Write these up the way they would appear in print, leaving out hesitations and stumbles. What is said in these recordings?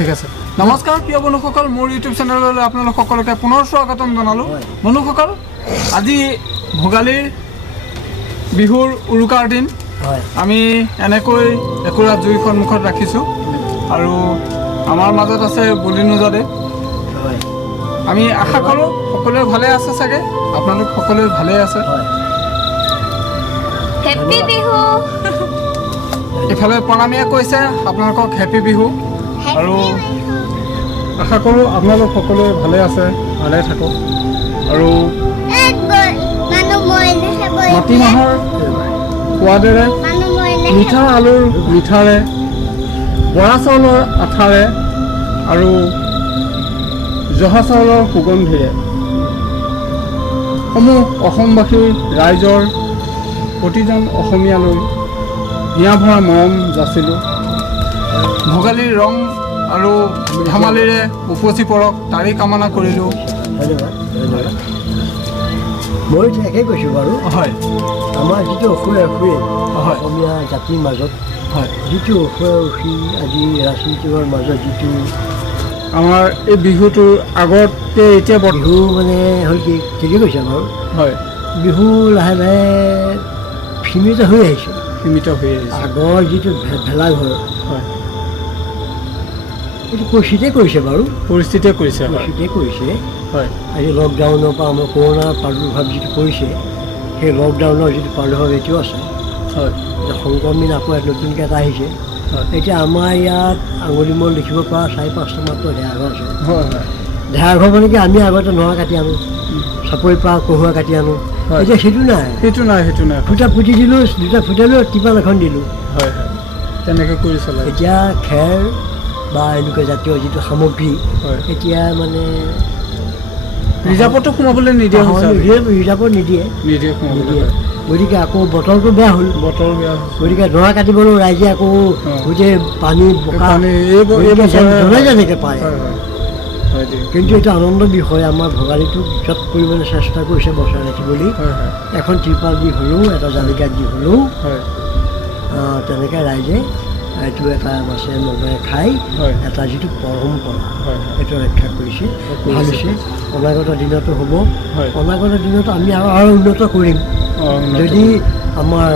ঠিক আছে নমস্কাৰ প্ৰিয় বন্ধুসকল মোৰ ইউটিউব চেনেললৈ আপোনালোক সকলোকে পুনৰ স্বাগতম জনালোঁ বন্ধুসকল আজি ভোগালীৰ বিহুৰ উৰুকাৰ দিন আমি এনেকৈ একুৰা জুই সন্মুখত ৰাখিছোঁ আৰু আমাৰ মাজত আছে বুলি নোজাদে আমি আশা কৰোঁ সকলোৱে ভালে আছে চাগে আপোনালোক সকলোৱে ভালে আছে হেপী বিহু ইফালে প্ৰণামীয়ে কৈছে আপোনালোকক হেপী বিহু আৰু আশা কৰোঁ আপোনালোক সকলোৱে ভালে আছে ভালে থাকক আৰু মাটিমাহৰ সোৱাদেৰে মিঠা আলুৰ মিঠাৰে বৰা চাউলৰ আঠাৰে আৰু জহা চাউলৰ সুগন্ধিৰে সমূহ অসমবাসীৰ ৰাইজৰ প্ৰতিজন অসমীয়ালৈ হিয়া ভৰা মৰম যাচিলোঁ ভোগালীৰ ৰং আৰু ধেমালিৰে উপচি পৰক তাৰি কামনা কৰিলোঁ মই একে কৈছোঁ বাৰু হয় আমাৰ যিটো অসুৰে অসমীয়া জাতিৰ মাজত যিটো অসুৰে আজি ৰাজনীতিৰ মাজত যিটো আমাৰ এই বিহুটোৰ আগতে এতিয়া বিহু মানে হ'ল কি ঠিকেই কৈছে বাৰু হয় বিহু লাহে লাহে সীমিত হৈ আহিছে আগৰ যিটো ভেলাঘৰ হয় এইটো পৰিস্থিতিয়ে কৰিছে বাৰু পৰিস্থিতিয়ে কৰিছে হয় আজি লকডাউনৰ পৰা আমাৰ কৰোণাৰ প্ৰাদুৰ্ভাৱ যিটো পৰিছে সেই লকডাউনৰ যিটো প্ৰাদুৰ্ভাৱ এতিয়াও আছে হয় এতিয়া সংক্ৰমণ আকৌ নতুনকৈ এটা আহিছে এতিয়া আমাৰ ইয়াত আঙুলি মূৰ লিখিব পৰা 4-5টা মাত্ৰ ঢেঁৰাঘৰ আছে হয় হয় ঢেঁৰাঘৰ মানে কি আমি আগতে নৰা কাটি আনো চাপৰিৰ পৰা কহুৱা কাটি আনো এতিয়া সেইটো নাই ফুটা পুতি দিলোঁ 2টা ফুটালোঁ টিপাল এখন দিলোঁ হয় হয় তেনেকৈ কৰি চলাই এতিয়া খেৰ বা এনেকুৱা জাতীয় যিটো সামগ্ৰী এতিয়া মানে ৰিজাৰ্ভতো সোমাবলৈ নিদিয়ে ৰিজাৰ্ভত নিদিয়ে সোমাবলৈ গতিকে আকৌ বতৰটো বেয়া হ'ল গতিকে নৰা কাটিবলৈও ৰাইজে আকৌ গোটেই পানী বোকা যেনেকৈ পায় কিন্তু এইটো আনন্দৰ বিষয় আমাৰ ভোগালীটো পিছত কৰিবলৈ চেষ্টা কৰিছে বচাই ৰাখিবলৈ এখন ত্ৰিপাল দি হ'লেও এটা জালিকাত দি হ'লেও তেনেকৈ ৰাইজে এইটো এটা মাছে মগেৰে খাই এটা যিটো পৰম্পৰা সেইটো ৰক্ষা কৰিছে ভাল হৈছে অনাগত দিনতো হ'ব অনাগত দিনত আমি আৰু উন্নত কৰিম যদি আমাৰ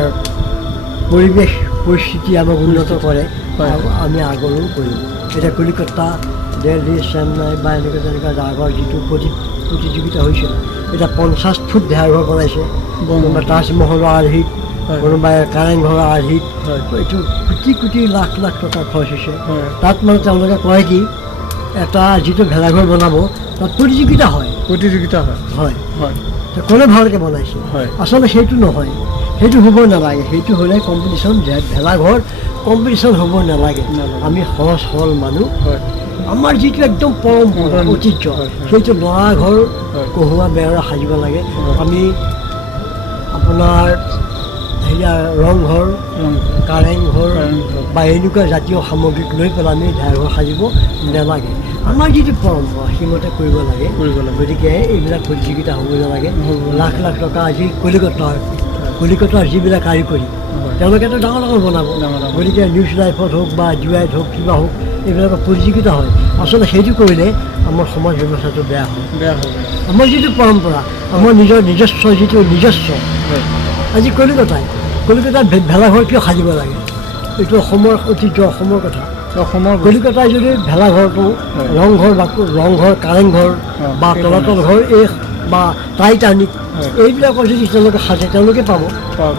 পৰিৱেশ পৰিস্থিতি আমাক উন্নত কৰে আমি আগলৈও কৰিম এতিয়া কলিকতা দিল্লী চেন্নাই বা এনেকুৱা তেনেকুৱা জাগাৰ যিটো প্ৰতিযোগিতা হৈছিল এতিয়া 50 ফুট ঢেঁৰাঘৰ বনাইছে কোনোবা তাজমহলৰ আৰ্হিত কোনোবাই কাৰেংঘৰৰ আৰ্হিত এইটো কোটি লাখ টকা খৰচ হৈছে তাত মানে তেওঁলোকে কয় কি এটা যিটো ভেলাঘৰ বনাব তাত প্ৰতিযোগিতা হয় কোনে ভালকৈ বনাইছে আচলতে সেইটো নহয় সেইটো হ'ব নালাগে সেইটো হ'লে কম্পিটিশ্যন ভেলাঘৰ কম্পিটিশ্যন হ'ব নালাগে আমি সহজ সৰল মানুহ আমাৰ যিটো একদম পৰম্পৰা ঐতিহ্য সেইটো নৰা ঘৰ কহুৱা বেৰা সাজিব লাগে আমি আপোনাৰ ৰংঘৰ কাৰেংঘৰ বা এনেকুৱা জাতীয় সামগ্ৰীক লৈ পেলাই আমি ঢেঁৰাঘৰ সাজিব নালাগে আমাৰ যিটো পৰম্পৰা সেইমতে কৰিব লাগে গতিকে এইবিলাক প্ৰতিযোগিতা হ'ব নালাগে লাখ টকা আজি কলিকতাৰ যিবিলাক কাৰিকৰী তেওঁলোকেতো ডাঙৰ বনাব গতিকে নিউজ লাইফত হওক বা জুৱাইত হওক কিবা হওক এইবিলাকৰ প্ৰতিযোগিতা হয় আচলতে সেইটো কৰিলে আমাৰ সমাজ ব্যৱস্থাটো বেয়া হয় আমাৰ যিটো পৰম্পৰা আমাৰ নিজস্ব আজি কলিকতাত ভেলাঘৰ কিয় সাজিব লাগে এইটো অসমৰ ঐতিহ্য অসমৰ কথা কলিকতাই যদি ভেলাঘৰটো ৰংঘৰ কাৰেংঘৰ বা তলাতল ঘৰ এই বা টাইটানিক এইবিলাকৰ যদি তেওঁলোকে সাজে তেওঁলোকে পাব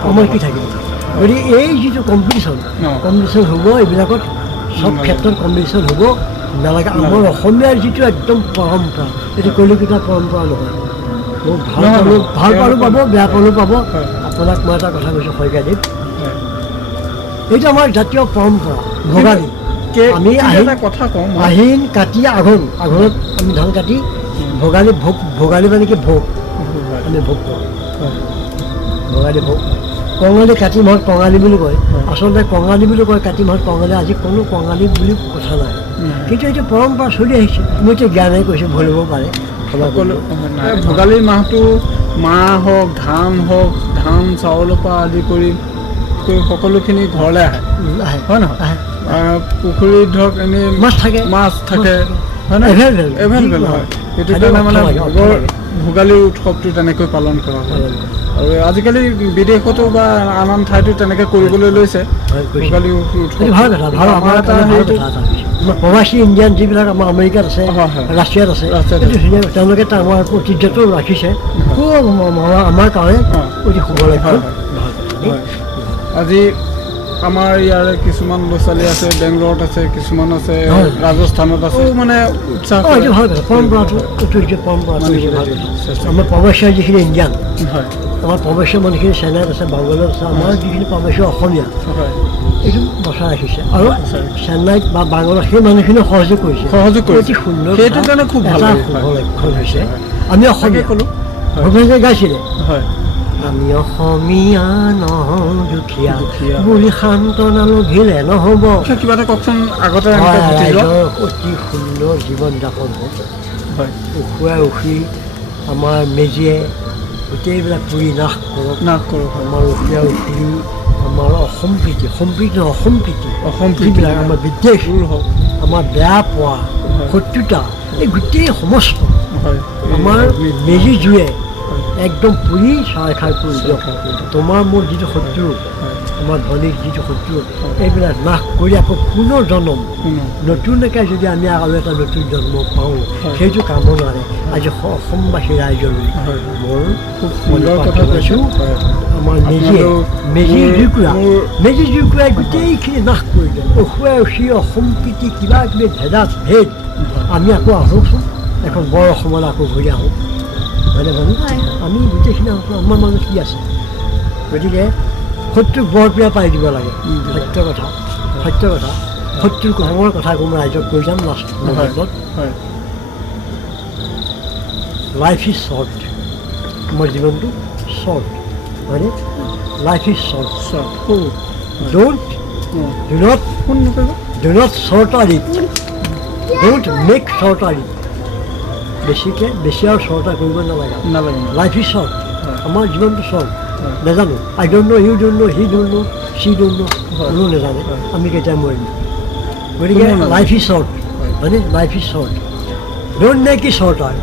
আমাৰ কি থাকিব গতিকে এই যিটো কম্পিটিশ্যন হ'ব এইবিলাকত চব ক্ষেত্ৰত কম্পিটিশ্যন হ'ব নালাগে আমাৰ অসমীয়াৰ যিটো একদম পৰম্পৰা এইটো কলিকতাৰ পৰম্পৰা নহয় ভাল পালোঁ পাব বেয়া পালোঁ পাব আপোনাক মই এটা কথা কৈছোঁ শইকীয়াদেৱ এইটো আমাৰ জাতীয় পৰম্পৰা ভোগালী আমি আহিন কাতি আঘোণত আমি ধান কাটি ভোগালী মানে কি ভোগ আমি ভোগ কৰোঁ ভোগালী ভোগ কঙালী কাতি মাহত কঙালী বুলি কয় আচলতে কঙালী বুলি কয় কাতি মাহত কঙালী আজি কোনো কঙালী বুলি কথা নাই কিন্তু এইটো পৰম্পৰা চলি আহিছে মই এতিয়া জ্ঞানেই কৈছোঁ ভুল হ'ব পাৰে ভোগালীৰ মাহটো মাহ হওক ধান চাউলৰ পৰা আদি কৰি সকলোখিনি ঘৰলৈ আহে হয় নহয় পুখুৰীত ধৰক এনেই মাছ থাকে হয় নে এভেইলেবল হয় সেইটো কাৰণে মানে ভোগালী উৎসৱটো তেনেকৈ পালন কৰা হয় আৰু আজিকালি বিদেশতো বা আন আন ঠাইতো তেনেকৈ কৰিবলৈ লৈছে ভোগালী উৎসৱ ভাল কথা ভাল আমাৰ এটা প্ৰবাসী ইণ্ডিয়ান যিবিলাক আমাৰ আমেৰিকাত আছে ৰাছিয়াত আছে তেওঁলোকে আমাৰ ঐতিহ্যটো ৰাখিছে খুব আমাৰ কাৰণে অতি শুভ লক্ষণ আজি আমাৰ ইয়াৰে কিছুমান ল'ৰা ছোৱালী আছে বেংগলৰত আছে কিছুমান আছে ৰাজস্থানত আছে মানে উৎসাহ ভাল কথা পৰম্পৰাটো ঐতিহ্য পৰম্পৰাটো আমাৰ প্ৰবাসীয় যিখিনি ইণ্ডিয়ান হয় আমাৰ প্ৰবাসীয় মানুহখিনি চেন্নাইত আছে বাংগালোৰত আছে আমাৰ যিখিনি প্ৰবাসীয় অসমীয়া এইটো বচাই ৰাখিছে আৰু চেন্নাইত বা বাংগালোৰত সেই মানুহখিনিও সহযোগ কৰিছে অতি সুন্দৰ সেইটো কাৰণে খুব ভাল লক্ষণ হৈছে আমি অসমীয়া ক'লোঁ ভূপেনে গাইছিলে হয় আমি অসমীয়া নহওঁ দুখীয়া বুলি সান্তনা লভিলে নহ'ব কিবা এটা কওকচোন আগতে অতি সুন্দৰ জীৱন যাপন হ'ব হয় উখুৱাই উখি আমাৰ মেজিয়ে গোটেইবিলাক পুৰি নাশ কৰক আমাৰ উখুৱাই উখি আমাৰ অসম্প্ৰীতিবিলাক আমাৰ বিদ্বেষ আমাৰ বেয়া পোৱা শত্ৰুতা এই গোটেই সমস্ত আমাৰ মেজি জুয়ে একদম পুৰি চাই খাই কৰি দিয়ক তোমাৰ মোৰ যিটো শত্ৰু আমাৰ ধনীৰ যিটো শত্ৰু এইবিলাক নাশ কৰি আকৌ পুনৰ জন্ম নতুনকৈ যদি আমি আৰু এটা নতুন জন্ম পাওঁ সেইটো কামনাৰে আজি অসমবাসী ৰাইজলৈ মোৰ খুব সুন্দৰ কথা কৈছোঁ আমাৰ মেজি জুইকুৰাই গোটেইখিনি নাশ কৰিলে উখুৱাই উঠি অসম্প্ৰীতি কিবা কিবি ভেদ আমি আকৌ আহোঁচোন এখন বৰ অসমলৈ আকৌ ঘূৰি আহোঁ হয়নে বাৰু আমি গোটেইখিনি আমাৰ মানুহ কি আছে গতিকে শত্ৰুক বৰপিয়া পাই দিব লাগে সত্য কথা শত্ৰুৰ সময়ৰ কথা ক'ম ৰাইজক কৈ যাম লাষ্ট লাইফ ইজ শ্বৰ্ট আমাৰ জীৱনটো শ্বৰ্ট হয়নে life is short do not shorter it don't make shorter it বেছি আৰু শ্বৰ্টাৰ কৰিব নালাগে লাইফ ইজ শ্বৰ্ট আমাৰ জীৱনটো শ্বৰ্ট নাজানো I don't know' you don't know' he don't know' she don't know' কোনো নাজানে আমি কেতিয়া মৰিম গতিকে লাইফ ইজ শ্বৰ্ট হয়নে life is short don't make it shorter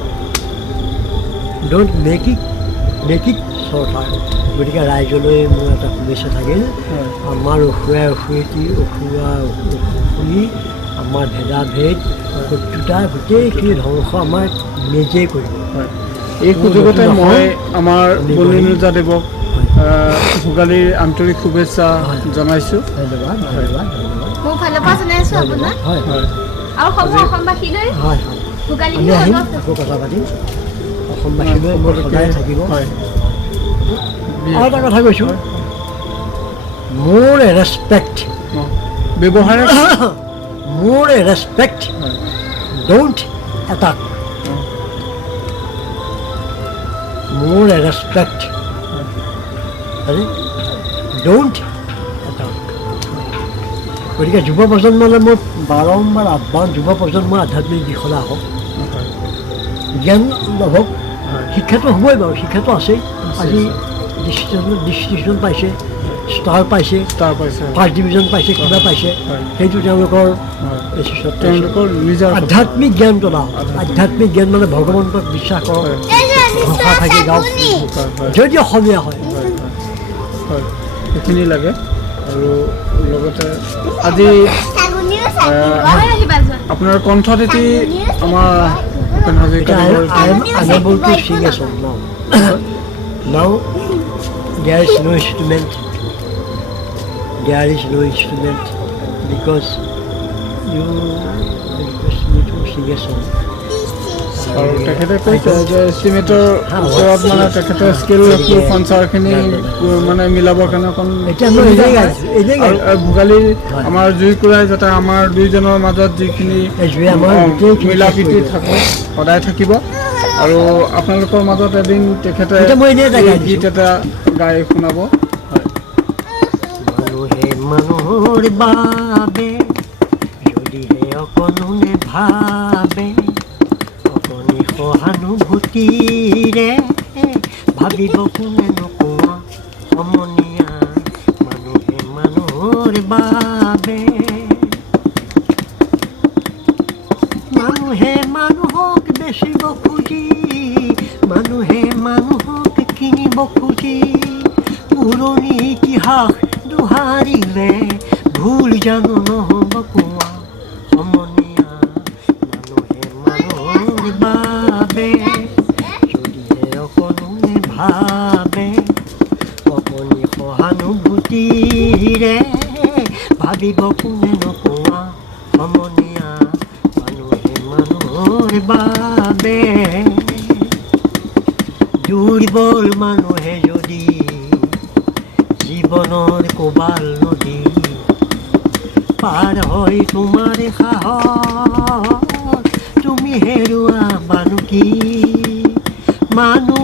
shorter গতিকে ৰাইজলৈ মোৰ এটা শুভেচ্ছা থাকিল আমাৰ উখুৱাই উখুৱাই আমাৰ ভেদাভেদ শত্ৰুতা গোটেইখিনি ধ্বংস আমাৰ নিজেই কৰিব এই সুযোগতে মই আমাৰ বলিনুজাদেৱক ভোগালীৰ আন্তৰিক শুভেচ্ছা জনাইছোঁ ধন্যবাদ মোৰ ফালৰ পৰা জনাইছোঁ আপোনাক আৰু অসমবাসীলৈ ভোগালী আমি আহিম আকৌ কথা পাতিম অসমবাসীলৈ মোৰ সদায় থাকিব আৰু এটা কথা কৈছোঁ মোৰ ৰেচপেক্ট ব্যৱহাৰে মোৰ ৰেচপেক্ট ডোণ্ট এটাক মোৰ ৰেচপেক্ট ডোণ্ট এটাক গতিকে যুৱ প্ৰজন্মলৈ মোৰ বাৰম্বাৰ আহ্বান যুৱ প্ৰজন্মৰ আধ্যাত্মিক দিশলৈ আহক জ্ঞান লাভক শিক্ষাটো হ'বই বাৰু শিক্ষাটো আছেই আজি ডিষ্টিংশ্যন পাইছে ষ্টাৰ পাইছে ফাৰ্ষ্ট ডিভিজন পাইছে কিবা পাইছে সেইটো তেওঁলোকৰ নিজৰ আধ্যাত্মিক জ্ঞানটো লাভ আধ্যাত্মিক জ্ঞান মানে ভগৱন্তক বিশ্বাস কৰক ভাষা থাকি গাঁও যদি অসমীয়া হয় সেইখিনি লাগে আৰু লগতে আজি আপোনাৰ কণ্ঠত এটি আমাৰ unable to sing a song now there is no instrument because you request me to sing a song আৰু তেখেতে কৈছে যে এষ্টিমেটৰ ওপৰত মানে তেখেতে স্কিল কনচাৰ্টখিনি মানে মিলাবৰ কাৰণে অকণ ভোগালী আমাৰ জুইকুৰাই যাতে আমাৰ দুইজনৰ মাজত যিখিনি মিলা প্ৰীতি থাকে সদায় থাকিব আৰু আপোনালোকৰ মাজত এদিন তেখেতে গীত এটা গাই শুনাব মানুহৰ বাবে যদিহে অকণে ভাবে অকণি সহানুভূতিৰে ভাবিব কোনে নোকোৱা সমনীয়া মানুহে মানুহৰ বাবে খুঁজি পুৰণি ইতিহাস দোহাৰিলে ভুল জানো নহ'ব কোৱা সমনীয়া মানুহে মানুহৰ বাবে যদিহে অকণে ভাবে অকণি সহানুভূতিৰে ভাবিব কোনে নোকোৱা সমনীয়া মানুহে মানুহৰ বাবে দুৰ্বল মানুহে যদি জীৱনৰ কোবাল নদী পাৰ হৈ তোমাৰ সাহস তুমি হেৰুৱা বানো কি মানুহ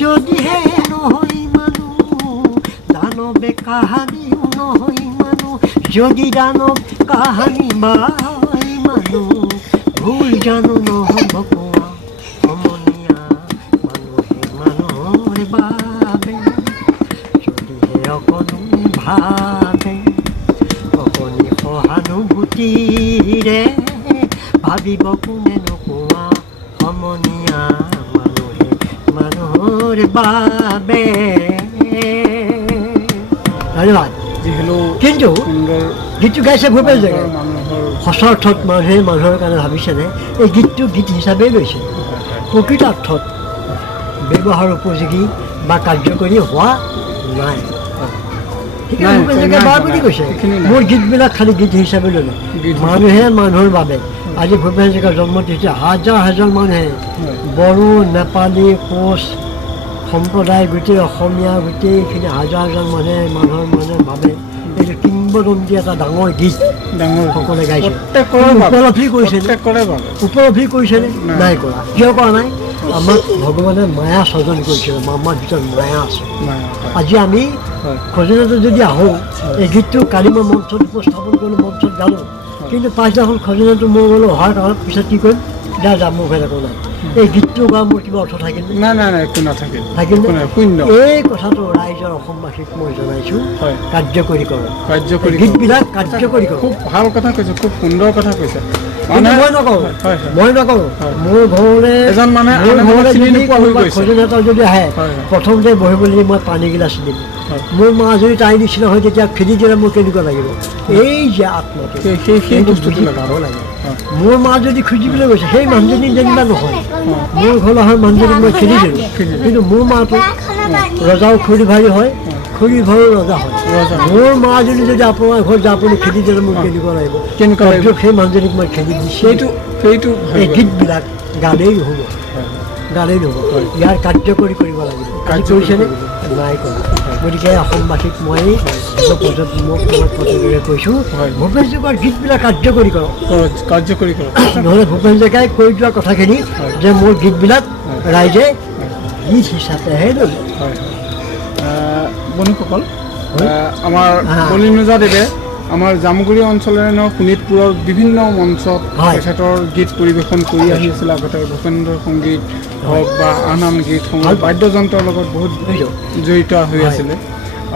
যদিহে নহয় মানুহ দানৱে কাহানিও নহয় মানুহ যদি দানৱ কাহানি বাই মানুহ ভুল জানো নহ'ব কোৱা সমনীয়া মানুহে মানুহৰ বাবে যদিহে অকণো ভাবে অকণি সহানুভূতিৰে ভাবিব কোনে নোকোৱা সমনীয়া মানুহে মানুহৰ বাবে ধন্যবাদ কিন্তু গীতটো গাইছে ভূপেন হাজৰিকাই সঁচা অৰ্থত মানুহে মানুহৰ কাৰণে ভাবিছেনে এই গীতটো গীত হিচাপেই গৈছে প্ৰকৃত অৰ্থত ব্যৱহাৰ উপযোগী বা কাৰ্যকৰী হোৱা নাই ভূপেন হাজৰিকাই বাৰ বুলি কৈছে মোৰ গীতবিলাক খালী গীত হিচাপে ল'লে মানুহে মানুহৰ বাবে আজি ভূপেন হাজৰিকাৰ জন্মতিথি হাজাৰ হাজাৰ মানুহে বড়ো নেপালী কোচ সম্প্ৰদায় গোটেই অসমীয়া গোটেইখিনি হাজাৰ হাজাৰ মানুহে মানুহৰ ভাবে এইটো কিংবদন্তি এটা ডাঙৰ গীত সকলোৱে গাইছে উপলব্ধি কৰিছেনে নাই কৰা কিয় কৰা নাই আমাক ভগৱানে মায়া স্বজন কৰিছিলে আমাৰ ভিতৰত মায়া আছে আজি আমি খজনাটো যদি আহোঁ এই গীতটো কালি মই মঞ্চত উপস্থাপন কৰিলোঁ মঞ্চত গালোঁ কিন্তু পাছদিনাখন খজনাটো মই গ'লো অহাৰ কাৰণে পিছত কি কৰিম যা মোৰ ঘৰত একো নাই এই গীতটো বা মোৰ কিবা অৰ্থ থাকিল থাকিল এই কথাটো ৰাইজৰ অসমবাসীক মই জনাইছোঁ কাৰ্যকৰী কৰক গীতবিলাক কাৰ্যকৰী কৰক খুব ভাল কথা কৈছে খুব সুন্দৰ কথা কৈছে মই নকৰোঁ মোৰ ঘৰলৈ এজন মানে খজনা এটা যদি আহে প্ৰথমতে বহিবলৈ মই পানী গিলাচ দিম মোৰ মা যদি তাই নিচিনা হয় তেতিয়া খেদি দিলে মোৰ কেনেকুৱা লাগিব এই যে আত্মাটো সেই বস্তুটো লগাব লাগে মোৰ মা যদি খুজিবলৈ গৈছে সেই মানুহজনী যেনিবা নহয় মোৰ ঘৰলৈ অহা মানুহজনীক মই খেদি দিলোঁ কিন্তু মোৰ মাটো ৰজাও খুৰী ভাৰী হয় খুৰী ঘৰৰ ৰজা হয় মোৰ মাজনী যদি আপোনাৰ ঘৰত যায় আপুনি খেদি দিলে মোক কেনেকুৱা লাগিব সেই মানুহজনীক মই খেদি দিছোঁ সেইটো এই গীতবিলাক গালেই নহ'ব ইয়াৰ কাৰ্যকৰী কৰিব লাগিব কৰিছেনে নাই কৰা গতিকে অসমবাসীক মই প্ৰতিযোগিতাৰে কৈছোঁ ভূপেন হাজৰিকাৰ গীতবিলাক কাৰ্যকৰী কৰক নহ'লে ভূপেন হাজৰিকাই কৈ যোৱা কথাখিনি যে মোৰ গীতবিলাক ৰাইজে গীত হিচাপেহে ল'লে বন্ধুসকল আমাৰ কলিনুজাদেৱে আমাৰ জামুগুৰি অঞ্চলেৰে শোণিতপুৰৰ বিভিন্ন মঞ্চত তেখেতৰ গীত পৰিৱেশন কৰি আহি আছিল আগতে ভূপেন্দ্ৰ সংগীত হওক বা আন আন গীতসমূহ বাদ্যযন্ত্ৰৰ লগত বহুত জড়িত হৈ আছিলে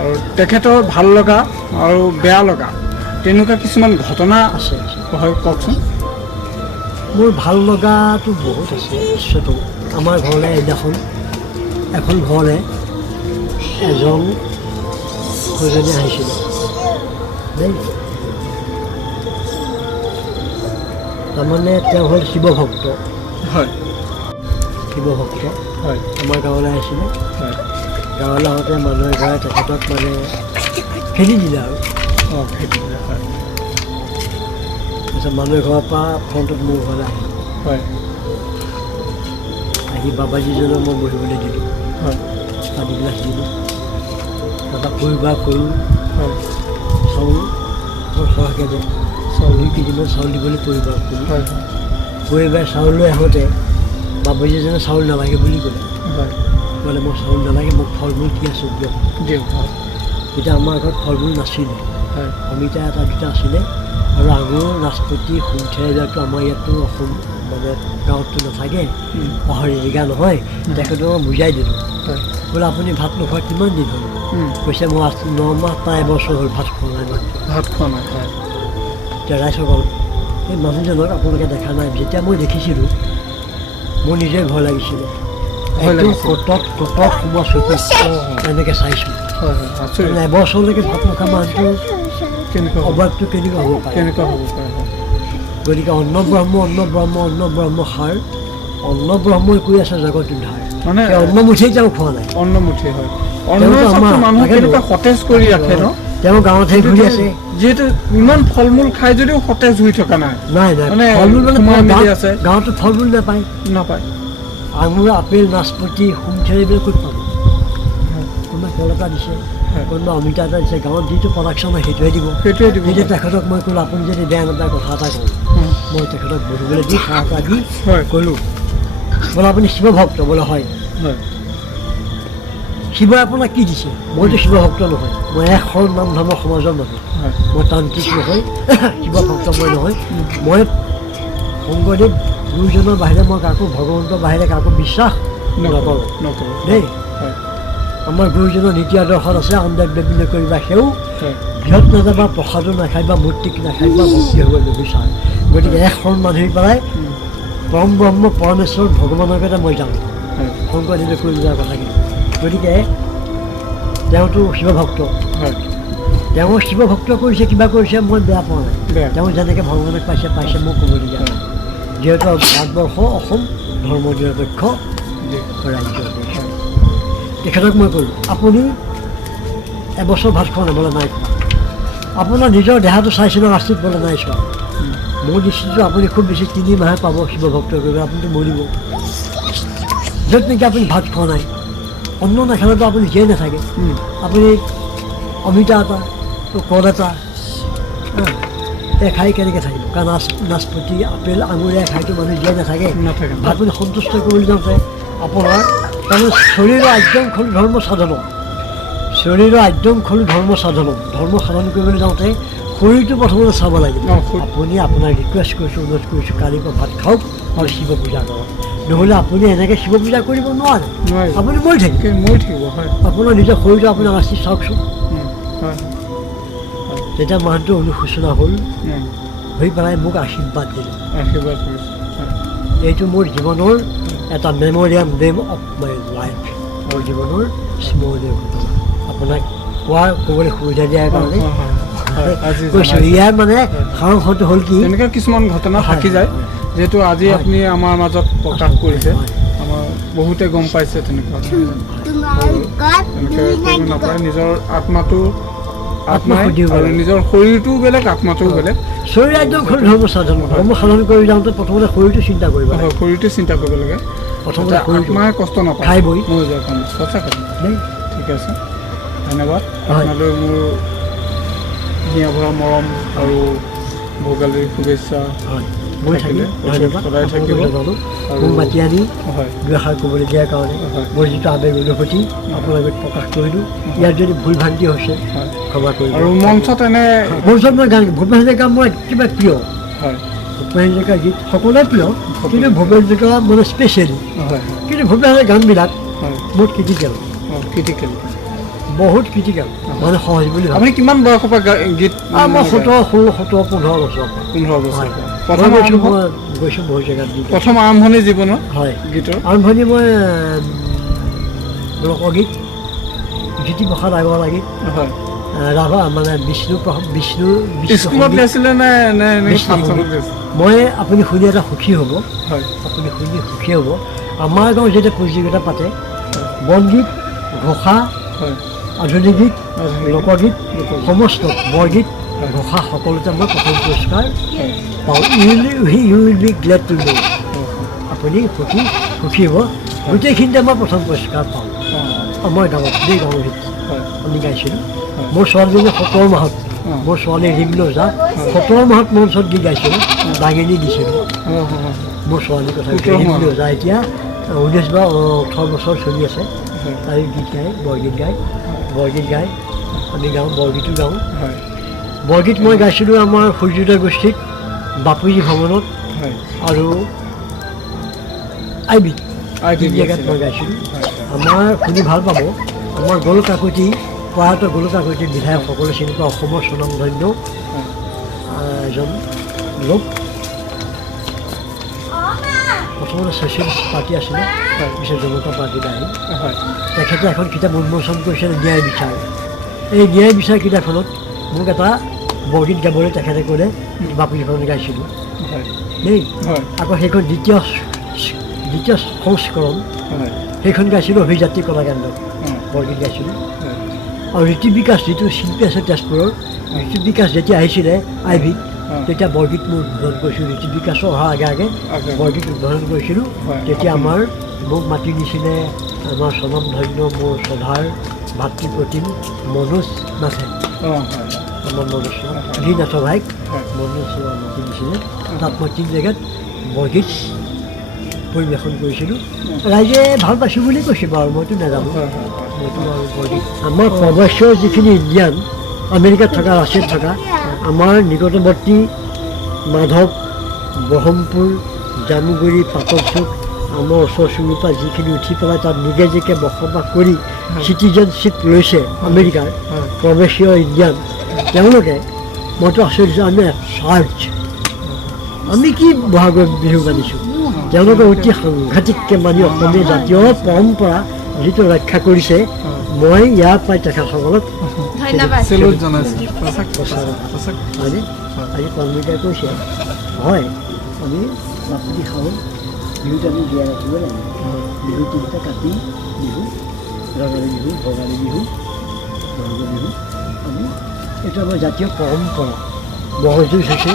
আৰু তেখেতৰ ভাল লগা আৰু বেয়া লগা তেনেকুৱা কিছুমান ঘটনা আছে হয় কওকচোন মোৰ ভাল লগাটো বহুত আছে নিশ্চয়তো আমাৰ ঘৰলৈ এদিনাখন এখন ঘৰলৈ এজন খুজনি আহিছিল দেই তাৰমানে তেওঁ হ'ল শিৱভক্ত হয় আমাৰ গাঁৱলৈ আহিছিলে গাঁৱলৈ আহোঁতে মানুহে ঘৰে তেখেতক মানে খেদি দিলে আৰু তাৰপিছত মানুহে ঘৰৰ পৰা ফ্ৰণ্টত মোৰ ঘৰলৈ আহিল আহি বাবাজীজনক মই বহিবলৈ দিলোঁ পানী গিলাচ দিলোঁ তাৰপৰা পৰিবাৰ কৰোঁ চাউল সৰহকৈ দিয়ে চাউল 2 কেজিমান চাউল দিবলৈ পৰিবাৰ কৰোঁ পৰিবাৰ চাউল লৈ আহোঁতে বাবাজীজনে চাউল নালাগে বুলি ক'লে মই চাউল নালাগে মোক ফল মূল কি আছে দিয়ক এতিয়া আমাৰ ঘৰত ফল মূল নাছিলে অমিতা এটা দুটা আছিলে আৰু আঙুৰ নাচপতি সুন্থেৰা এইবিলাকতো আমাৰ ইয়াততো অসম মানে গাঁৱততো নাথাকে পাহাৰীয়া জেগা নহয় তেখেতক মই বুজাই দিলোঁ বোলে আপুনি ভাত নোখোৱা কিমান দিন হ'ল কৈছে মই 9 মাহ প্ৰায় এবছৰ হ'ল ভাত খোৱা নাই এতিয়া ৰাইজসকল সেই মানুহজনক আপোনালোকে দেখা নাই যেতিয়া মই দেখিছিলোঁ মোৰ নিজে ভয় লাগিছিলে একদম কটত সোমোৱা চকুত এনেকৈ চাইছোঁ। হয় হয় আচৰিত। এবছৰলৈকে ভাত নোখোৱা মানুহটো কেনেকুৱা অভাৱটো কেনেকুৱা হ'ব পাৰে? কেনেকুৱা হ'ব পাৰে? গতিকে অন্ন ব্ৰহ্ম সাৰ, অন্ন ব্ৰহ্মই কৈ আছে জগত উদ্ধাৰ। মানে সেই অন্নমুঠিয়েই তেওঁ খোৱা নাই। অন্নমুঠি হয়। তেওঁতো অন্ন আমাৰ মানুহ তাকেতো। কেনেকুৱা সতেজ কৰি ৰাখে ন? তেওঁ গাঁৱতহে ঘূৰি আছে। যিহেতু ইমান ফল মূল খাই যদিও সতেজ হৈ থকা নাই। নাই মানে ফল মূল সোমাই মানে মেলি আছে। গাঁৱতো ফল মূল নাপায়। নাপায়। আঙুৰ, আপেল, নাচপতি, সুমথেৰ এইবিলাক ক'ত পাব? কোনোবা কল এটা দিছে, কোনোবা অমিতা এটা দিছে, গাঁৱত যিটো প্ৰডাকশ্যন হয় সেইটোৱে দিব। সেইটোৱে দিব। তেতিয়া তেখেতক মই ক'লোঁ, আপুনি যদি বেয়া নাপায় কথা এটা কওঁ। মই তেখেতক বহিবলৈ দি চাহ এটা দি ক'লোঁ, বোলে আপুনি শিৱ ভক্ত? বোলে হয়। শিৱই আপোনাক কি দিছে? মইতো শিৱ ভক্ত নহয়, মই এক শৰণ নাম ধৰ্ম সমাজৰ মানুহ। মই তান্ত্ৰিক নহয়, শিৱ ভক্ত মই নহয়। মই শংকৰদেৱ গুৰুজনৰ বাহিৰে মই কাকো, ভগৱন্তৰ বাহিৰে কাকো বিশ্বাস নকৰোঁ দেই। আমাৰ গুৰুজনৰ নীতি আদৰ্শত আছে, আন দেৱ দেৱী নকৰিবা সেও, বৃহৎ নাযাবা, প্ৰসাদো নাখায় বা মূৰ্তিক নাখায় বা ভক্তি হ'ব নিবিচাৰে। গতিকে এক শৰণ মানুহ পেলাই পৰম ব্ৰহ্ম পৰমেশ্বৰ ভগৱানৰ কথা মই জানো, শংকৰদেৱে কৈ যোৱাৰ কথাখিনি। গতিকে তেওঁতো শিৱ ভক্ত। তেওঁ শিৱ ভক্ত কৰিছে, কিবা কৰিছে, মই বেয়া পোৱা নাই। তেওঁ যেনেকৈ ভগৱানক পাইছে মই ক'বলগীয়া নাই। যিহেতু ভাৰতবৰ্ষ অসম ধৰ্ম নিৰপেক্ষ ৰাজ্য দেশ। তেখেতক মই ক'লোঁ, আপুনি এবছৰ ভাত খোৱা নাই? বোলে নাই খোৱা। আপোনাৰ নিজৰ দেহাটো চাইছিলোঁ ৰাষ্ট্ৰীত? বোলে নাই চোৱা। মোৰ দৃষ্টিটো আপুনি খুব বেছি 3 মাহে পাব শিৱ ভক্ত কৰিব, আপুনিতো মৰিব। য'ত নেকি আপুনি ভাত খোৱা নাই, অন্ন নাখালেতো আপুনি জীয়াই নাথাকে। আপুনি অমিতা এটা, কল এটা খাই কেনেকৈ থাকিব? কাৰণ নাচপতি, আপেল, আঙুৰে খাইতো মানুহ জীয়াই নাথাকে। আপুনি সন্তুষ্ট কৰি যাওঁতে আপোনাৰ তাৰমানে শৰীৰৰ আদ্যম খলু ধৰ্ম সাধনম, শৰীৰৰ আদ্যম খলু ধৰ্ম সাধনম। ধৰ্ম সাধন কৰিবলৈ যাওঁতে শৰীৰটো প্ৰথমতে চাব লাগিব। আপুনি আপোনাৰ ৰিকুৱেষ্ট কৰিছোঁ, অনুৰোধ কৰিছোঁ, কালিৰ পৰা ভাত খাওক আৰু শিৱ পূজা কৰক। নহ'লে আপুনি এনেকৈ শিৱ পূজা কৰিব নোৱাৰে, আপুনি মৰি থাকিব। আপোনাৰ নিজৰ শৰীৰটো আপুনি আঁচি চাওকচোন। তেতিয়া মানুহটো অনুশোচনা হ'ল, হৈ পেলাই মোক আশীৰ্বাদ দিলে। এইটো মোৰ জীৱনৰ এটা memoriam name of my life, মোৰ জীৱনৰ স্মৰণীয় ঘটনা। আপোনাক ক'বলৈ সুবিধা দিয়াৰ কাৰণে কৈছোঁ। ইয়াৰ মানে সাৰাংশটো হ'ল কি, এনেকুৱা কিছুমান ঘটনা থাকি যায়, যিহেতু আজি আপুনি আমাৰ মাজত প্ৰকাশ কৰিছে, আমাৰ বহুতে গম পাইছে। তেনেকুৱা নাপায়, নিজৰ আত্মাটো আত্মাই আৰু নিজৰ শৰীৰটোও বেলেগ, আত্মাটোও বেলেগ। শৰীৰ একদম ধৰ্ম সাধন, ধৰ্ম সাধন কৰি যাওঁতে প্ৰথমতে শৰীৰটো চিন্তা কৰিব লাগে। শৰীৰটো চিন্তা কৰিব লাগে, প্ৰথমতে আত্মাই কষ্ট নাপায়, খাই বৈ মৰি যোৱাৰ কাৰণে। সঁচাকৈ ঠিক আছে, ধন্যবাদ আপোনালৈ। মোৰ হিয়া ভৰা মৰম আৰু ভোগালীৰ শুভেচ্ছা সদায় থাকিব। মোক মাতি আনি দুআষাৰ ক'বলৈ দিয়াৰ কাৰণে মোৰ যিটো আৱেগ অনুভূতি আপোনালোকে প্ৰকাশ কৰিলোঁ। ইয়াত যদি ভুল ভ্ৰান্তি হৈছে ক্ষমা কৰিব। আৰু মঞ্চত মঞ্চত মই গান, ভূপেন হাজৰিকা মোৰ একেবাৰে প্ৰিয়। ভূপেন হাজৰিকাৰ গীত সকলোৱে প্ৰিয়, কিন্তু ভূপেন হাজৰিকা মানে স্পেচিয়েলি। কিন্তু ভূপেন হাজৰিকাৰ গানবিলাক বহুত ক্ৰিটিকেল, বহুত ক্ৰিটিকেল, মানে সহজ বুলি ভাবোঁ। আপুনি কিমান বয়সৰ পৰা গীত? মই 17, 16, 17, 15 বছৰ। 15 বছৰ। গৈছোঁ বহুত জেগাত। প্ৰথম আৰম্ভণি জীৱনৰ হয় গীতৰ আৰম্ভণি মই লোকগীত, জ্যোতিপ্ৰসাদ আগৰৱালা গীত, ৰাভা মানে বিষ্ণু স্কুলত গাইছিলে নে ফাংচনত গাইছিলে? মই আপুনি শুনি এটা সুখী হ'ব, আপুনি শুনি সুখী হ'ব। আমাৰ গাঁৱত যেতিয়া প্ৰতিযোগিতা পাতে, বনগীত, ঘোষা, আধুনিক গীত, লোকগীত, সমস্ত বৰগীত, ঘোষা সকলোতে মই প্ৰথম পুৰস্কাৰ পাওঁ। You will be glad to know, আপুনি সুখী হ'ব, গোটেইখিনিতে মই প্ৰথম পুৰস্কাৰ পাওঁ। আমাৰ গাঁৱত দেই, গাঁৱৰ ভিতৰত আমি গাইছিলোঁ। মোৰ ছোৱালীজনী 17 মাহত, মোৰ ছোৱালী ৰিমলোজা 17 মাহত মঞ্চত গীত গাইছিলোঁ, দাঙিনী দিছিলোঁ। মোৰ ছোৱালীৰ কথা ৰিমলোজা এতিয়া 19 বা 18 বছৰ চলি আছে। তাই গীত গায়, বৰগীত গায়, আমি গাওঁ, বৰগীতো গাওঁ। বৰগীত মই গাইছিলোঁ আমাৰ সূৰ্যোদয় গোষ্ঠীত, বাপুজী ভ্ৰমণত আৰু আই বি জেগাত মই গাইছিলোঁ। আমাৰ শুনি ভাল পাব, আমাৰ গৌৰ কাকতি, প্ৰয়াত গৌৰ কাকতি বিধায়ক সকলো চিনি পোৱা অসমৰ স্বনামধন্য এজন লোক। প্ৰথমতে ছ'চিয়েলিষ্ট পাৰ্টি আছিলে, পিছত জনতা পাৰ্টিত আহিল। হয় তেখেতে এখন কিতাপ উন্মোচন কৰিছিলে, ন্যায় বিচাৰ। এই ন্যায় বিচাৰ কিতাপখনত মোক এটা বৰগীত গাবলৈ তেখেতে ক'লে, বাপুলিখন গাইছিলোঁ হয় দেই। হয় আকৌ সেইখন দ্বিতীয় সংস্কৰণ, হয় সেইখন গাইছিলোঁ অভিযাত্ৰী কলাকেন্দ্ৰত, বৰগীত গাইছিলোঁ। হয় আৰু ঋতু বিকাশ যিটো শিল্পী আছে তেজপুৰৰ, ঋতু বিকাশ যেতিয়া আহিছিলে আইভিত, তেতিয়া বৰগীত মই উদ্বোধন কৰিছিলোঁ। ঋতু বিকাশৰ অহাৰ আগে আগে বৰগীত উদ্বোধন কৰিছিলোঁ। তেতিয়া মোক মাতি দিছিলে আমাৰ স্বনামধন্য মোৰ শ্ৰদ্ধাৰ ভাতৃপ্ৰতিম মনোজ নাথে, আমাৰ মনোজ নাথ ভাইক মনোজ মাতি দিছিলে। তাত মই 3 জেগাত বৰগীত পৰিৱেশন কৰিছিলোঁ। ৰাইজে ভাল পাইছোঁ বুলি কৈছে বাৰু, মইতো নাজানো। মইতো আৰু বৰগীত আমাৰ প্ৰৱেশৰ যিখিনি ইণ্ডিয়ান আমেৰিকাত থকা, ৰাছিয়াত থকা, আমাৰ নিকটৱৰ্তী মাধৱ, ব্ৰহ্মপুৰ, জামুগুৰি, পাতকচুক, আমাৰ ওচৰ চুবুৰীৰ পৰা যিখিনি উঠি পেলাই তাত নিগেজিকে বসবাস কৰি চিটিজেনশ্বিপ লৈছে আমেৰিকাৰ প্ৰৱেশীয় ইণ্ডিয়ান, তেওঁলোকে মইতো আচৰিত, আমি চাৰ্চ, আমি কি বহাগৰ বিহু মানিছোঁ, তেওঁলোকে অতি সাংঘাতিককৈ মানি অসমীয়া জাতীয় পৰম্পৰা যিটো ৰক্ষা কৰিছে, মই ইয়াৰ পৰাই তেখেতসকলক ধন্যবাদ। আজি কৰ্মীকাই কৈছে, হয় আমি বাপুতি খাওঁ, বিহুত আমি জীয়াই ৰাখিব লাগে। বিহু 3টা, কাতি বিহু, ৰঙালী বিহু, ভোগালী বিহু, বহাগ বিহু। আমি এইটো আমাৰ জাতীয় পৰম্পৰা। ম'হ যুঁজ হৈছে,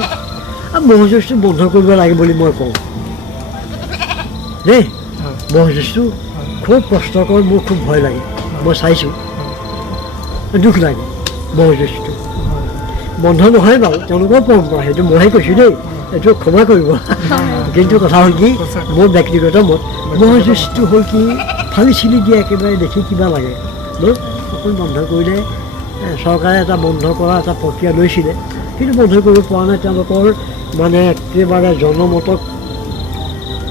আৰু ম'হ যুঁজটো বন্ধ কৰিব লাগে বুলি মই কওঁ দেই। ম'হ যুঁজটো খুব কষ্টকৰ, মোৰ খুব ভয় লাগে, মই চাইছোঁ, দুখ লাগে। ম'হ যুঁজটো বন্ধ নহয় বাৰু, তেওঁলোকৰ পৰম্পৰা, সেইটো মইহে কৈছোঁ দেই, এইটো ক্ষমা কৰিব। কিন্তু কথা হ'ল কি, মোৰ ব্যক্তিগত মত, ম'হ যুঁজটো হ'ল কি, ফালি চিলি দিয়ে একেবাৰে, দেখি কিবা লাগে ন। অকল বন্ধ কৰিলে, চৰকাৰে এটা বন্ধ কৰা এটা প্ৰক্ৰিয়া লৈছিলে, কিন্তু বন্ধ কৰিব পৰা নাই। তেওঁলোকৰ মানে একেবাৰে জনমতক,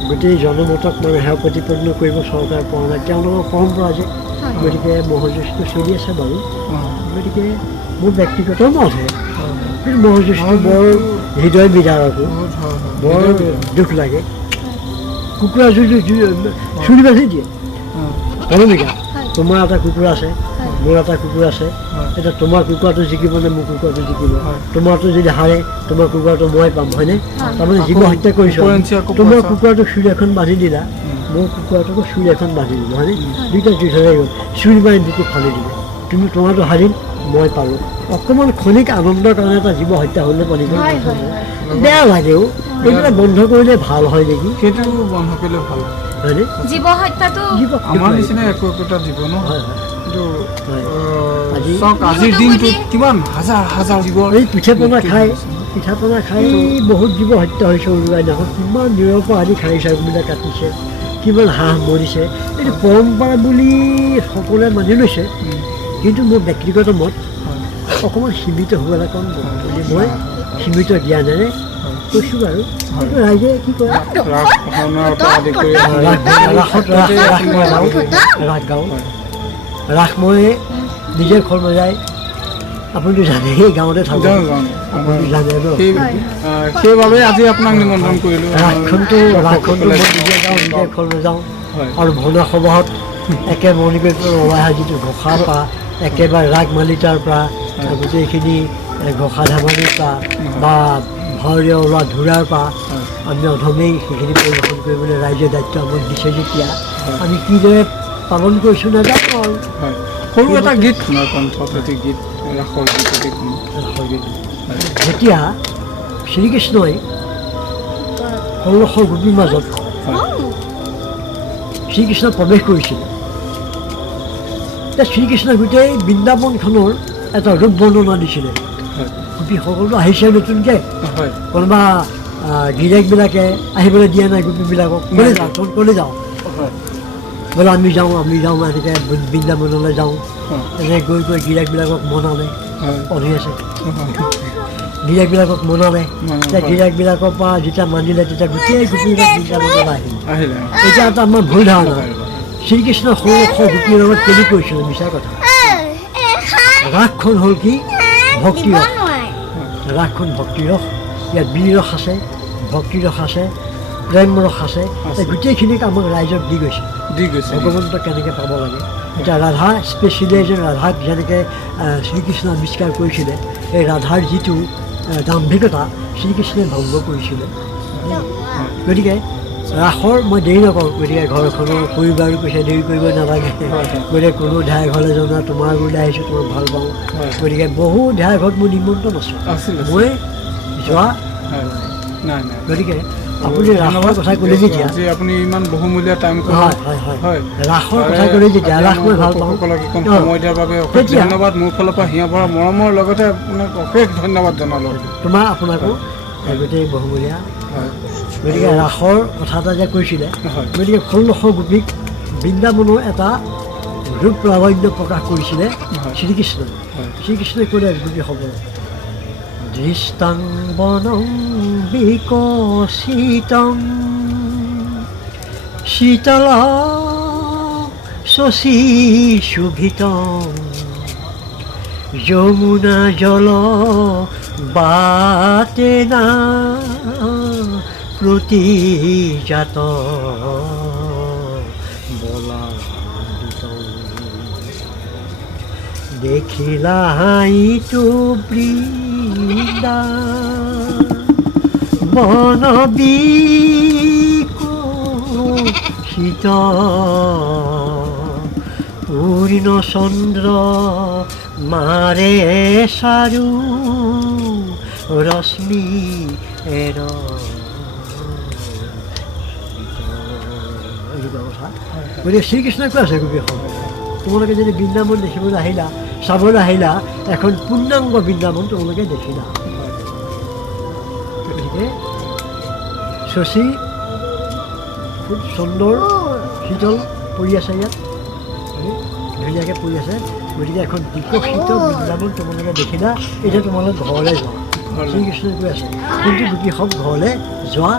গোটেই জনমতক মানে সেৱা প্ৰতিপন্ন কৰিব চৰকাৰে পৰা নাই, তেওঁলোকৰ পৰম্পৰা যে। গতিকে ম'হ যুঁজটো চলি আছে বাৰু, গতিকে মোৰ ব্যক্তিগত মতহে। কিন্তু ম'হ যুঁজটো বৰ হৃদয় বিদাৰকো, বৰ দুখ লাগে। কুকুৰা যুঁজ চুৰি বান্ধি দিয়ে, কলমিকা, তোমাৰ এটা কুকুৰা আছে, মোৰ এটা কুকুৰা আছে, এতিয়া তোমাৰ কুকুৰাটো জিকিব নে মোৰ কুকুৰাটো জিকিব, তোমাৰটো যদি হাৰে তোমাৰ কুকুৰাটো মই পাম, হয়নে? তাৰমানে জীৱ হত্যা কৰিছোঁ। তোমাৰ কুকুৰাটো চুৰি এখন বান্ধি দিলা, মোৰ কুকুৰাটোকো চুৰি এখন বান্ধি দিলোঁ, হয়নে? দুইটা যুদ্ধ হৈ গ'ল, চুৰি মাৰি বুকুত ফালি দিলোঁ, তুমি তোমাৰটো হাৰিল, মই পালোঁ। অকণমান ক্ষণিক আনন্দৰ কাৰণে এটা জীৱ হত্যা হ'লে পালিব, বেয়া লাগেও। এইবিলাক বন্ধ কৰিলে ভাল হয় নেকি? সেইটো বন্ধ কৰিলে ভাল হয়নে? জীৱ হত্যাটো আমাৰ নিচিনা একোটা জীৱ ন। হয় হয়। কিন্তু চাওক, আজিৰ দিনটোত কিমান হাজাৰ হাজাৰ জীৱ এই পিঠা পনা খাই বহুত জীৱ হত্যা হৈছে। উৰুকাৰ দিনাখন কিমান দূৰৰ পৰা আদি খাই চাইবিলাক কাটিছে, কিমান হাঁহ মৰিছে। এইটো পৰম্পৰা বুলি সকলোৱে মানি লৈছে, কিন্তু মোৰ ব্যক্তিগত মত অকণমান সীমিত হ'ব লাগে বুলি মই সীমিত জ্ঞানেৰে কৈছোঁ বাৰু। কিন্তু ৰাইজে কি কৰে, ৰাস গাওঁ, ৰাস মই নিজে খৰ বজাই, আপুনিতো জানে, সেই গাঁৱতে থাকোঁ, আপুনি জানে ন। সেইবাবে আজি আপোনাক নিমন্ত্ৰণ কৰিলোঁ। ৰাসখনটো মই নিজে গাওঁ, নিজে খৰ বজাওঁ। আৰু ভনা সবাহত একে মণিপুৰ ওলাই অহা যিটো ঘোষাৰ পৰা, একেবাৰে ৰাগ মালিতাৰ পৰা, গোটেইখিনি ঘোষা ধেমালিৰ পৰা বা ভাৱৰীয়া ওলোৱা ধূৰাৰ পৰা আমি অধমেই সেইখিনি পৰিৱেশন কৰিবলৈ ৰাইজে দায়িত্ব আমাক দিছে যেতিয়া আমি কিদৰে পালন কৰিছোঁ নাজানো আৰু। সৰু এটা গীত শুনাৰ কণ্ঠত, এটি গীত, ৰাসৰ গীত। যেতিয়া শ্ৰীকৃষ্ণই 1600 গোপীৰ মাজত শ্ৰীকৃষ্ণ প্ৰৱেশ কৰিছিলে, শ্ৰীকৃষ্ণই গোটেই বৃন্দাবনখনৰ এটা ৰূপ বৰ্ণনা দিছিলে। গোপীসকলো আহিছে নতুনকৈ, কোনোবা গিৰিয়েকবিলাকে আহিবলৈ দিয়া নাই গোপীবিলাকক, ক'লৈ যাওঁ তহঁত ক'লৈ যাওঁ, বোলে আমি যাওঁ এনেকৈ বৃন্দাবনলৈ যাওঁ। এনেকৈ গৈ গৈ গিৰিয়েকবিলাকক মনালে, পঢ়ি আছে, গিৰিয়েকবিলাকক মনালে। এতিয়া গিৰিয়েকবিলাকৰ পৰা যেতিয়া মানিলে, তেতিয়া গোটেই গোপীবিলাক বৃন্দাবনলৈ আহিল। এতিয়া এটা আমাৰ ভুল ধাৰণা, শ্ৰীকৃষ্ণ 1600 গোপীৰ লগত কেলি কৰিছিলে, মিছা কথা। ৰাসখন হ'ল কি ভক্তি ৰস, ৰাসখন ভক্তি ৰস। ইয়াত বীৰ ৰস আছে, ভক্তি ৰস আছে, প্ৰেম ৰস আছে এই গোটেইখিনিক আমাক ৰাইজক দি গৈছে গৈছে ভগৱন্তক কেনেকৈ পাব লাগে এতিয়া ৰাধা স্পেচিয়েলি এজন ৰাধাক যেনেকৈ শ্ৰীকৃষ্ণ আৱিষ্কাৰ কৰিছিলে এই ৰাধাৰ যিটো দাম্ভিকতা শ্ৰীকৃষ্ণই ভংগ কৰিছিলে গতিকে ৰাসৰ মই দেৰি নকৰোঁ গতিকে ঘৰখনৰ পৰিবাৰো কৈছে দেৰি কৰিব নালাগে গতিকে কোনো ধাই ঘৰলৈ জনা তোমাৰ ঘৰলৈ আহিছোঁ তোমাক ভাল পাওঁ গতিকে বহু ধাই ঘৰত মোৰ নিমন্ত্ৰণ আছোঁ মই যোৱা গতিকে আপুনি ৰাসৰ কথা ক'লে যেতিয়া আপুনি ইমান বহুমূলীয়া টাইম হয় ৰাসৰ কথা ক'লে যেতিয়া ৰাস মই ভাল পাওঁ সময় দিয়াৰ বাবে অশেষ ধন্যবাদ মোৰ ফালৰ পৰা হিয়া ভৰা মৰমৰ লগতে আপোনাক অশেষ ধন্যবাদ জনালোঁ আপোনাকো গোটেই বহুমূলীয়া গতিকে ৰাসৰ কথা এটা যে কৈছিলে গতিকে 1600 গোপীক বৃন্দাবনৰ এটা ৰূপ প্ৰাৱণ্য প্ৰকাশ কৰিছিলে শ্ৰীকৃষ্ণই ক'লে গোপীসকলে দৃষ্টাং বনং বিকশিতং শীতলা শশী শোভিতং যমুনা জল বাতেনা প্রতিজাত বলাদিতং দেখিলা ইটো বৃন্দা বনবিকশিত পূর্ণ চন্দ্র মারে সারু রশ্মি এর এনেকুৱা কথা গতিকে শ্ৰীকৃষ্ণই কৈ আছে গোপীসকল তোমালোকে যদি বৃন্দাবন দেখিবলৈ আহিলা চাবলৈ আহিলা এখন পূৰ্ণাংগ বৃন্দাবন তোমালোকে দেখিলা গতিকে শশী খুব সুন্দৰ শীতল পৰি আছে ইয়াত ধুনীয়াকৈ পৰি আছে গতিকে এখন বিকশিত বৃন্দাবন তোমালোকে দেখিলা এতিয়া তোমালোকে ঘৰলৈ যোৱা শ্ৰীকৃষ্ণই কৈ আছে কিন্তু গোপীসৱ ঘৰলৈ যোৱা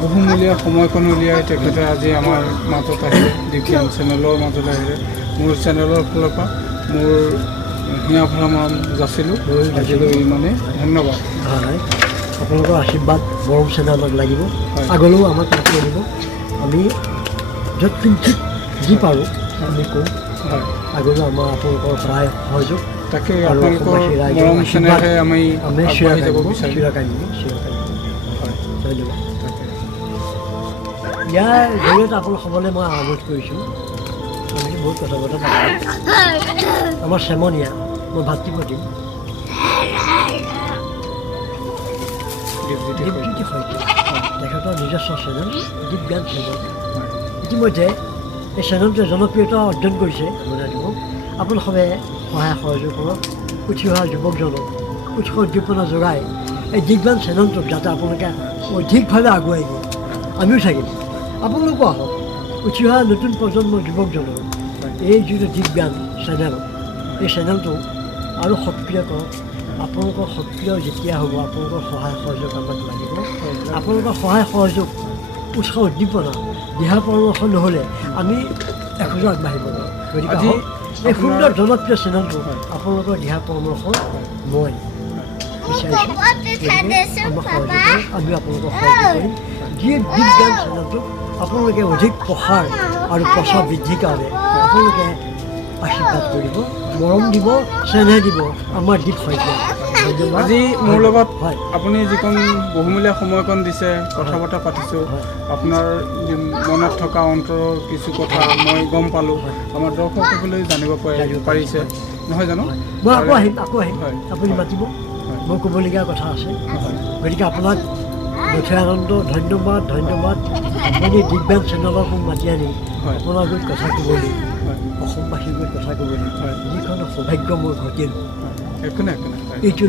বহুমূলীয়া সময়কণ উলিয়াই তেখেতে আজি আমাৰ মাজত আহিলে দিব্যান চেনেলৰ মাজত আহিলে মোৰ চেনেলৰ ফালৰ পৰা মোৰ হিয়া ভৰা মৰম যাচিলোঁ আজিলৈ ইমানেই ধন্যবাদ হয় আপোনালোকৰ আশীৰ্বাদ মৰম চেনেহ আমাক লাগিব আগলৈও আমাক লাগিব আমি য'ত কিঞ্চিত যি পাৰোঁ আমি কওঁ আগলৈও আমাৰ আপোনালোকৰ সহায় সহযোগ তাকে আপোনালোকৰ মৰম চেনেহে আমি চিৰকাল ধন্যবাদ ইয়াৰ জৰিয়তে আপোনালোক সকলোৱে মই অনুৰোধ কৰিছোঁ আমি বহুত কথা বতৰা পাতিম আমাৰ চেমনীয়া মোৰ ভাতৃপ্ৰতিম দীপজ্যোতি শইকীয়া তেখেতৰ নিজস্ব চেনেল দিব্যান চেনেল ইতিমধ্যে এই চেনেলটোৱে জনপ্ৰিয়তা অৰ্জন কৰিছে আপোনালোকক আপোনালোকে সহায় সহযোগ কৰক উঠি অহা যুৱকজনক উৎস উদ্দীপনা যোগাই এই দিব্যান চেনেলটোক যাতে আপোনালোকে অধিকভাৱে আগুৱাই দিয়ে আমিও থাকিম আপোনালোকো আহক উঠি অহা নতুন প্ৰজন্মৰ যুৱকজনক এই যিটো দিব্যান চেনেল এই চেনেলটো আৰু সক্ৰিয় কৰক আপোনালোকৰ সক্ৰিয় যেতিয়া হ'ব আপোনালোকৰ সহায় সহযোগ আমাক লাগিব আপোনালোকৰ সহায় সহযোগ উৎসাহ উদ্দীপনা দিহা পৰামৰ্শ নহ'লে আমি এখোজো আগবাঢ়িব নোৱাৰোঁ গতিকে এই সুন্দৰ জনপ্ৰিয় চেনেলটো আপোনালোকৰ দিহা পৰামৰ্শ মই বিচাৰিছোঁ আমাক সহযোগ কৰিম আমি আপোনালোকক সহযোগ কৰিম যিয়ে বিজ্ঞান চেনেলটো আপোনালোকে অধিক প্ৰসাৰ আৰু প্ৰচাৰ বৃদ্ধিৰ কাৰণে আপোনালোকে আশীৰ্বাদ কৰিব মৰম দিব চেনেহ দিব আমাৰ দীপ শইকীয়া আজি মোৰ লগত আপুনি যিকণ বহুমূলীয়া সময়কণ দিছে কথা বতৰা পাতিছোঁ আপোনাৰ মনত থকা অন্তৰৰ কিছু কথা মই গম পালোঁ আমাৰ দৰ্শকসকলে জানিব পাৰিছে নহয় জানো মই আকৌ আহিম আপুনি মাতিব মই ক'বলগীয়া কথা আছে গতিকে আপোনাক নথৈ আনন্দ ধন্যবাদ আপুনি দিব্যান চেনেলত মোক মাতি আনি আপোনাৰ গৈ কথা ক'বলৈ অসমবাসীৰ গৈ কথা ক'বলৈ যিখন সৌভাগ্য মোৰ ঘটিল একো নাই এইটো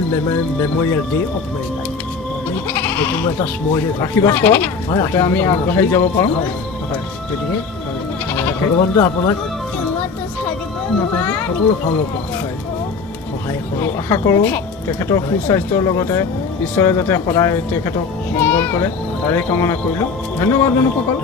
memorial day of my life এইটো মই এটা স্মৰণীয় আশীৰ্বাদ কৰক আমি আগবাঢ়ি যাব পাৰোঁ গতিকে ভগৱন্তই আপোনাক সকলো ফালৰ পৰা সহায় আশা কৰোঁ তেখেতৰ সুস্বাস্থ্যৰ লগতে ঈশ্বৰে যাতে সদায় তেখেতক মংগল কৰে তাৰে কামনা কৰিলোঁ ধন্যবাদ বন্ধুসকল।